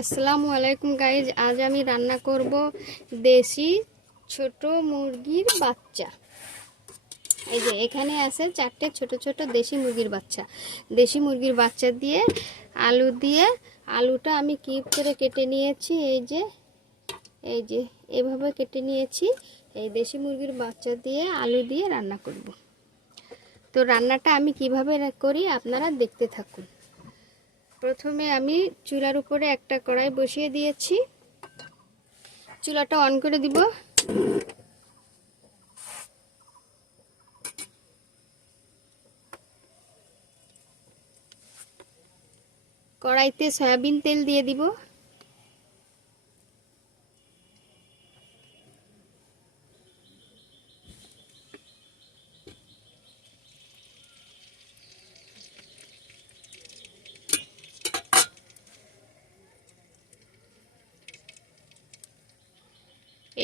আসসালামু আলাইকুম গাইজ, আজ আমি রান্না করব দেশি ছোট মুরগির বাচ্চা। এই যে এখানে আছে চারটে ছোট ছোট দেশি মুরগির বাচ্চা। দেশি মুরগির বাচ্চা দিয়ে আলু দিয়ে, আলুটা আমি কিপ করে কেটে নিয়েছি, এই যে এই যে, এভাবে কেটে নিয়েছি। এই দেশি মুরগির বাচ্চা দিয়ে আলু দিয়ে রান্না করব। তো রান্নাটা আমি কীভাবে করি আপনারা দেখতে থাকুন। প্রথমে আমি চুলার উপরে একটা কড়াই বসিয়ে দিয়েছি। চুলাটা অন করে দিব। কড়াইতে সয়াবিন তেল দিয়ে দিব।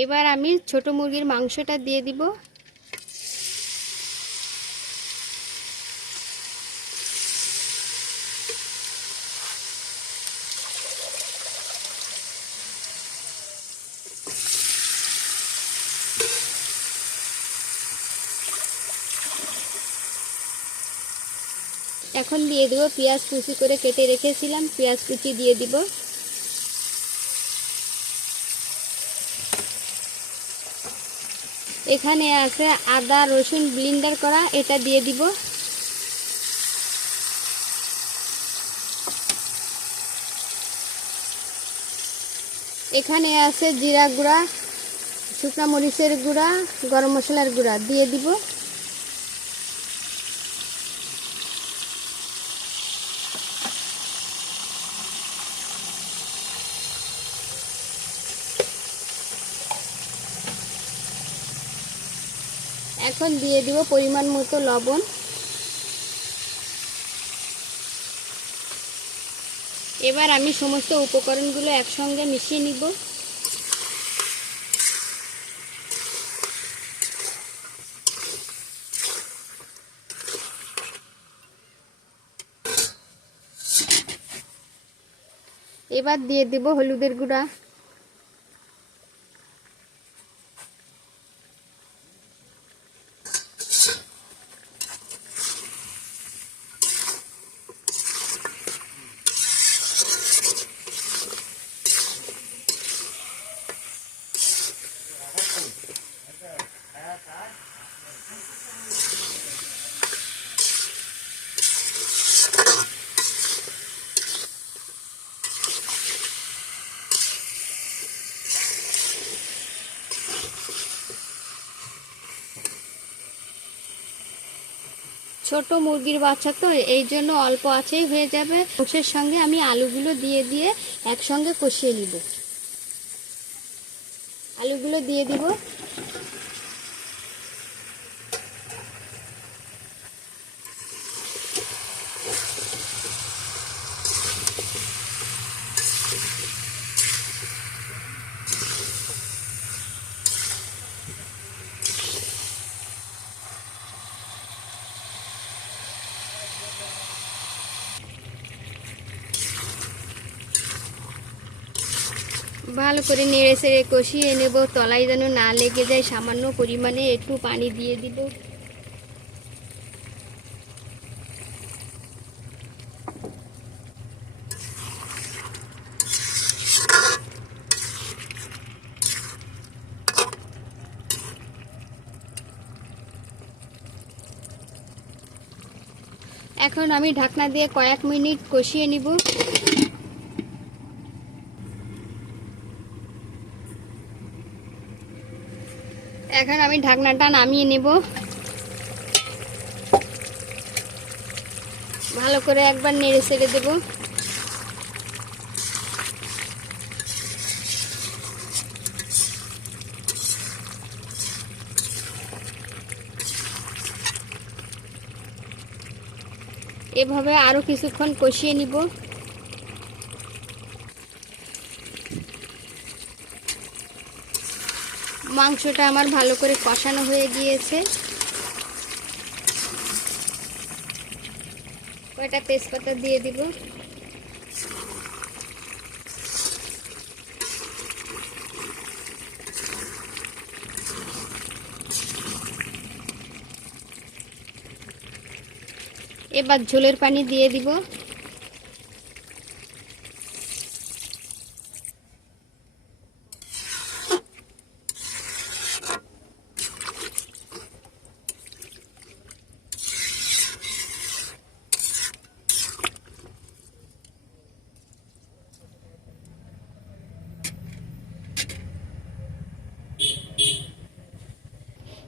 এবার আমি ছোট মুরগির মাংসটা দিয়ে দিব। এখন দিয়ে দেবো পেঁয়াজ কুচি করে কেটে রেখেছিলাম, পেঁয়াজ কুচি দিয়ে দিব। এখানে আছে আদা রসুন ব্লিন্ডার করা, এটা দিয়ে দিব। এখানে আছে জিরা গুঁড়া, শুকনা মরিচের গুঁড়া, গরম মশলার গুঁড়া দিয়ে দিব। এখন দিয়ে দিব পরিমাণ মতো লবণ। এবার আমি সমস্ত উপকরণগুলো একসঙ্গে মিশিয়ে নিব। এবার দিয়ে দেব হলুদের গুঁড়া। ছোট মুরগির বাচ্চা তো, এই জন্য অল্প আছেই হয়ে যাবে। মাংসের সঙ্গে আমি আলুগুলো দিয়ে দিয়ে একসঙ্গে কষিয়ে নিব। আলুগুলো দিয়ে দিব। ভালো করে নেড়ে সেড়ে কষিয়ে নেব। তলায় যেন না লেগে যায়, সামান্য পরিমাণে একটু পানি দিয়ে দিব। এখন আমি ঢাকনা দিয়ে কয়েক মিনিট কষিয়ে নিব। এখন আমি ঢাকনাটা নামিয়ে নেব। ভালো করে একবার নেড়ে ছেড়ে দেব। এভাবে আরও কিছুক্ষণ কষিয়ে নিব। মাংসটা আমার ভালো করে কষানো হয়ে গিয়েছে। কয়টা তেজপাতা দিয়ে দিব? এবার ঝোলের পানি দিয়ে দিব।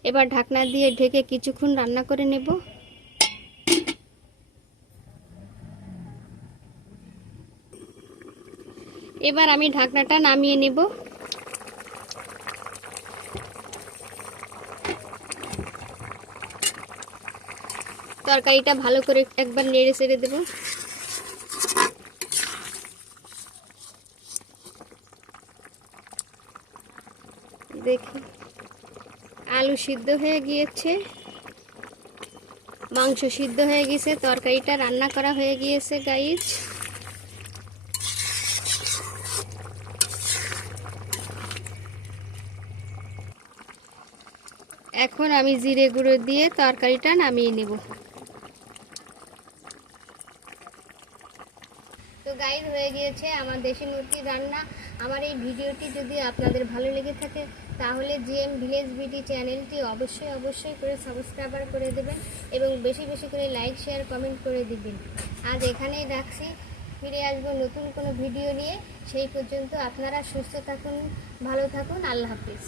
এবার ঢাকনা দিয়ে ঢেকে কিছুক্ষণ রান্না করে নেব। এবার আমি ঢাকনাটা নামিয়ে নেব। তরকারিটা ভালো করে একবার নেড়ে চেড়ে দেবো। দেখি। আলু সিদ্ধ হয়ে গিয়েছে। মাংস সিদ্ধ হয়ে গেছে তরকারিটা রান্না করা হয়ে গিয়েছে গাইজ এখন আমি জিরে গুঁড়ো দিয়ে তরকারিটা নামিয়ে নেব। তো গাইড হয়ে গিয়েছে আমার দেশি মুরগির রান্না। আমার এই ভিডিওটি যদি আপনাদের ভালো লেগে থাকে তাহলে জিএম ভিলেজ বিটি চ্যানেলটি অবশ্যই অবশ্যই করে সাবস্ক্রাইবার করে দেবেন এবং বেশি বেশি করে লাইক, শেয়ার, কমেন্ট করে দিবেন। আজ এখানেই রাখছি। ফিরে আসব নতুন কোনো ভিডিও নিয়ে। সেই পর্যন্ত আপনারা সুস্থ থাকুন, ভালো থাকুন। আল্লাহ হাফিজ।